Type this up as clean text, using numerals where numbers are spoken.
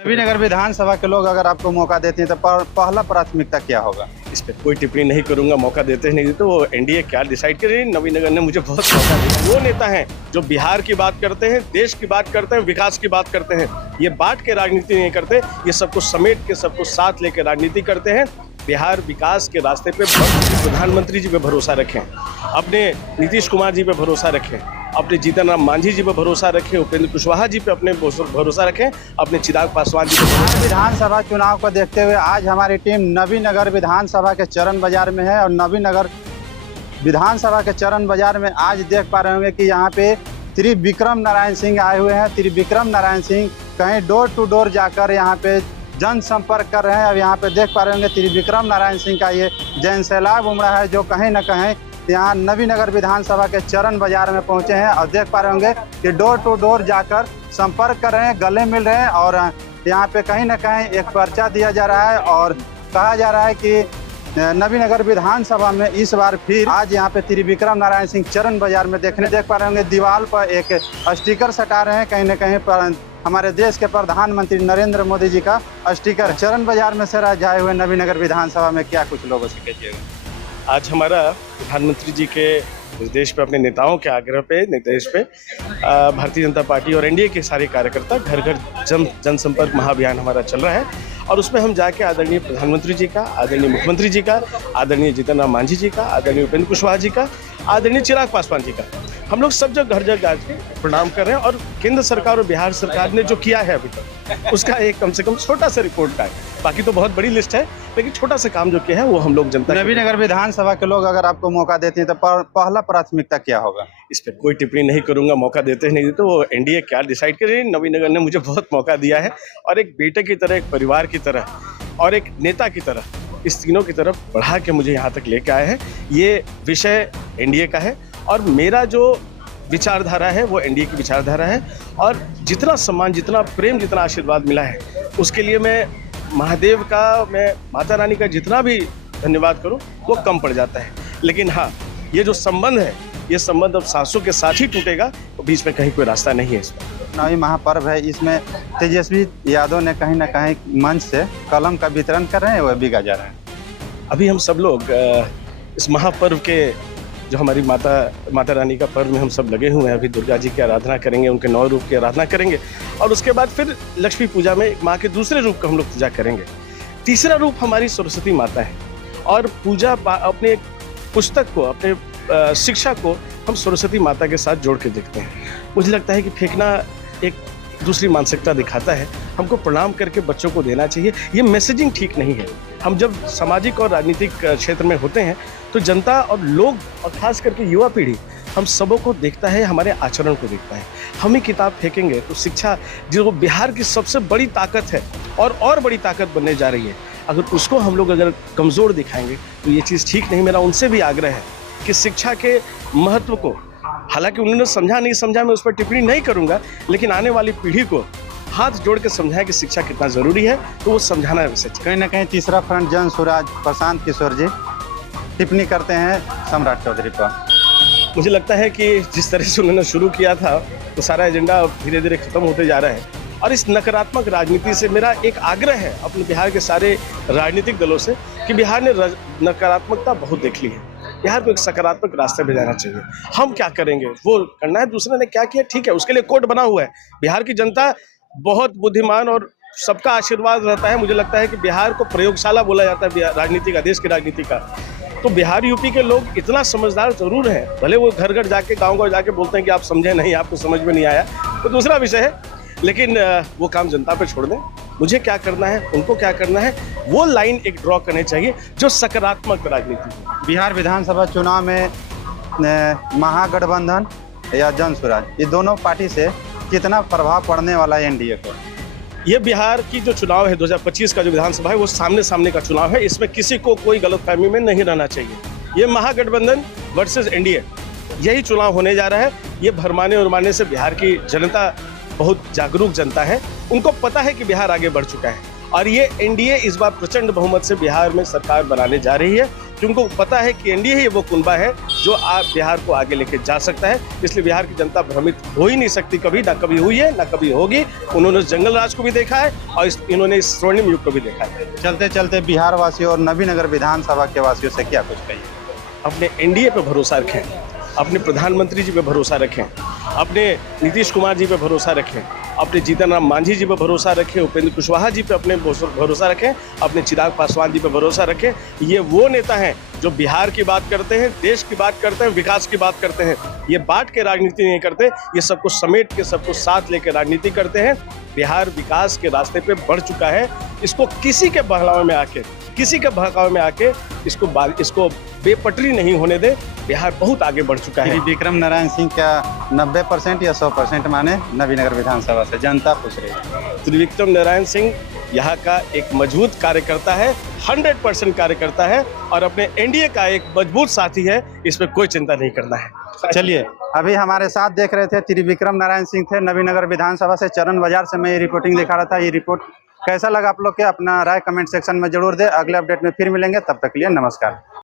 नबी नगर विधानसभा के लोग अगर आपको मौका देते हैं तो पहला प्राथमिकता क्या होगा? इस पर कोई टिप्पणी नहीं करूंगा। मौका देते नहीं देते वो एनडीए क्या डिसाइड करे। नबी नगर ने मुझे बहुत मौका दिया। वो नेता हैं जो बिहार की बात करते हैं, देश की बात करते हैं, विकास की बात करते हैं। ये बांट के राजनीति नहीं करते, ये सबको समेट के सबको साथ लेकर राजनीति करते हैं। बिहार विकास के रास्ते पे प्रधानमंत्री जी पे भरोसा रखें, अपने नीतीश कुमार जी पे भरोसा रखें, अपने जीतन राम मांझी जी पे भरोसा रखें, उपेंद्र कुशवाहा जी पे अपने भरोसा रखें, अपने चिराग पासवान जी पे। विधानसभा चुनाव को देखते हुए आज हमारी टीम नबी नगर विधानसभा के चरण बाजार में है और नबी नगर विधानसभा के चरण बाजार में आज देख पा रहे होंगे कि यहाँ पे त्रिविक्रम नारायण सिंह आए हुए हैं। त्रिविक्रम नारायण सिंह कहीं डोर टू डोर जाकर यहाँ पे जनसंपर्क कर रहे हैं। अब यहाँ पे देख पा रहे होंगे त्रिविक्रम नारायण सिंह का ये जन सैलाब उमड़ा है जो कहीं ना कहीं यहाँ नबी नगर विधानसभा के चरण बाजार में पहुंचे हैं और देख पा रहे होंगे कि डोर टू डोर जाकर संपर्क कर रहे हैं, गले मिल रहे हैं और यहाँ पे कहीं ना कहीं एक पर्चा दिया जा रहा है और कहा जा रहा है कि नबी नगर विधानसभा में इस बार फिर आज यहाँ पे त्रिविक्रम नारायण सिंह चरण बाजार में देख पा रहे होंगे दीवार पर एक स्टिकर सटा रहे हैं। कहीं ना कहीं पर हमारे देश के प्रधानमंत्री नरेंद्र मोदी जी का स्टिकर चरण बाजार में सर आज आए हुए नबी नगर विधानसभा में क्या कुछ लोगों से कहिएगा? आज हमारा प्रधानमंत्री जी के निर्देश पे, अपने नेताओं के आग्रह पे, निर्देश पे भारतीय जनता पार्टी और एनडीए के सारे कार्यकर्ता घर घर जनसंपर्क महाअभियान हमारा चल रहा है और उसमें हम जाके आदरणीय प्रधानमंत्री जी का, आदरणीय मुख्यमंत्री जी का, आदरणीय जीतन राम मांझी जी का, आदरणीय उपेंद्र कुशवाहा जी का, आदरणीय चिराग पासवान जी का, हम लोग सब जगह घर जगह जाके प्रणाम कर रहे हैं। और केंद्र सरकार और बिहार सरकार ने जो किया है अभी तक उसका एक कम से कम छोटा सा रिपोर्ट का है। बाकी तो बहुत बड़ी लिस्ट है, लेकिन छोटा सा काम जो किया है वो हम लोग जनता। नबी नगर विधानसभा के लोग अगर आपको मौका देते हैं तो पहला प्राथमिकता क्या होगा? इस पर कोई टिप्पणी नहीं करूंगा। मौका देते नहीं देते वो एनडीए क्या डिसाइड करे। नबी नगर ने मुझे बहुत मौका दिया है और एक बेटे की तरह, एक परिवार की तरह और एक नेता की तरह इस तीनों की तरफ बढ़ा के मुझे यहाँ तक लेके आए हैं। ये विषय एनडीए का है और मेरा जो विचारधारा है वो एनडीए की विचारधारा है और जितना सम्मान, जितना प्रेम, जितना आशीर्वाद मिला है उसके लिए मैं महादेव का, मैं माता रानी का जितना भी धन्यवाद करूं वो कम पड़ जाता है। लेकिन हाँ, ये जो संबंध है, ये संबंध अब सांसों के साथ ही टूटेगा, तो बीच में कहीं कोई रास्ता नहीं है। इसमें नवी महापर्व है, इसमें तेजस्वी यादव ने कहीं ना कहीं मंच से कलम का वितरण कर रहे हैं, वह बिका जा रहा है। अभी हम सब लोग इस महापर्व के, जो हमारी माता रानी का पर्व में हम सब लगे हुए हैं। अभी दुर्गा जी की आराधना करेंगे, उनके 9 रूप की आराधना करेंगे और उसके बाद फिर लक्ष्मी पूजा में माँ के दूसरे रूप का हम लोग पूजा करेंगे। तीसरा रूप हमारी सरस्वती माता है और पूजा अपने पुस्तक को, अपने शिक्षा को हम सरस्वती माता के साथ जोड़ के देखते हैं। मुझे लगता है कि फेंकना एक दूसरी मानसिकता दिखाता है, हमको प्रणाम करके बच्चों को देना चाहिए। ये मैसेजिंग ठीक नहीं है। हम जब सामाजिक और राजनीतिक क्षेत्र में होते हैं तो जनता और लोग और खास करके युवा पीढ़ी हम सबों को देखता है, हमारे आचरण को देखता है। हम ही किताब फेंकेंगे तो शिक्षा, जो बिहार की सबसे बड़ी ताकत है और बड़ी ताकत बनने जा रही है, अगर उसको हम लोग अगर कमज़ोर दिखाएंगे तो ये चीज़ ठीक नहीं। मेरा उनसे भी आग्रह है कि शिक्षा के महत्व को, हालांकि उन्होंने समझा नहीं समझा, मैं उस पर टिप्पणी नहीं करूंगा, लेकिन आने वाली पीढ़ी को हाथ जोड़ के समझाएं कि शिक्षा कितना ज़रूरी है, तो वो समझाना है। कहीं ना कहीं तीसरा फ्रंट जन सुराज प्रशांत किशोर जी टिप्पणी करते हैं सम्राट चौधरी पर। मुझे लगता है कि जिस तरह से उन्होंने शुरू किया था तो सारा एजेंडा धीरे धीरे खत्म होते जा रहा है और इस नकारात्मक राजनीति से मेरा एक आग्रह है अपने बिहार के सारे राजनीतिक दलों से कि बिहार ने नकारात्मकता बहुत देख ली है। बिहार को एक सकारात्मक रास्ते पे जाना चाहिए। हम क्या करेंगे वो करना है, दूसरे ने क्या किया ठीक है, उसके लिए कोड बना हुआ है। बिहार की जनता बहुत बुद्धिमान और सबका आशीर्वाद रहता है। मुझे लगता है कि बिहार को प्रयोगशाला बोला जाता है राजनीति का, देश की राजनीति का। तो बिहार यूपी के लोग इतना समझदार जरूर हैं, भले वो घर घर जाके, गाँव जाके बोलते हैं कि आप समझे नहीं, आपको समझ में नहीं आया, तो दूसरा विषय है, लेकिन वो काम जनता पे छोड़ दें। मुझे क्या करना है, उनको क्या करना है, वो लाइन एक ड्रॉ करनी चाहिए जो सकारात्मक राजनीति है। बिहार विधानसभा चुनाव में महागठबंधन या जन सुराज, ये दोनों पार्टी से कितना प्रभाव पड़ने वाला है एनडीए को? ये बिहार की जो चुनाव है 2025 का जो विधानसभा है वो सामने सामने का चुनाव है। इसमें किसी को कोई गलतफहमी में नहीं रहना चाहिए। ये महागठबंधन वर्सेस एनडीए, यही चुनाव होने जा रहा है। ये भरमाने उरमाने से बिहार की जनता बहुत जागरूक जनता है, उनको पता है कि बिहार आगे बढ़ चुका है और ये एनडीए इस बार प्रचंड बहुमत से बिहार में सरकार बनाने जा रही है। कि उनको पता है कि एनडीए ही वो कुनबा है जो बिहार को आगे लेके जा सकता है। इसलिए बिहार की जनता भ्रमित हो ही नहीं सकती, कभी ना कभी हुई है ना कभी होगी। उन्होंने जंगल राज को भी देखा है और इन्होंने इस स्वर्णिम युग को भी देखा है। चलते चलते बिहार वासियों और नबीनगर विधानसभा के वासियों से क्या कुछ कहिए? अपने एनडीए पे भरोसा रखें, अपने प्रधानमंत्री जी पे भरोसा रखें, अपने नीतीश कुमार जी पे भरोसा रखें, अपने जीतन राम मांझी जी पे भरोसा रखें, उपेंद्र कुशवाहा जी पे अपने भरोसा रखें, अपने चिराग पासवान जी पे भरोसा रखें। ये वो नेता हैं जो बिहार की बात करते हैं, देश की बात करते हैं, विकास की बात करते हैं। ये बांट के राजनीति नहीं करते, ये सबको समेट के सबको साथ लेकर राजनीति करते हैं। बिहार विकास के रास्ते पे बढ़ चुका है। इसको किसी के बहलावे में आके इसको बेपटरी नहीं होने दे। बिहार बहुत आगे बढ़ चुका है। विक्रम नारायण सिंह क्या 90% या 100% माने नबीनगर विधानसभा से? जनता पूछ रही है। त्रिविक्रम नारायण सिंह यहाँ का एक मजबूत कार्यकर्ता है, 100% कार्यकर्ता है और अपने एनडीए का एक मजबूत साथी है। इसमें कोई चिंता नहीं करना है। चलिए, अभी हमारे साथ देख रहे थे त्रिविक्रम नारायण सिंह थे, नबीनगर विधानसभा से चरण बाजार से मैं ये रिपोर्टिंग दिखा रहा था। ये रिपोर्ट कैसा लगा आप लोग के अपना राय कमेंट सेक्शन में जरूर दे। अगले अपडेट में फिर मिलेंगे, तब तक के लिए नमस्कार।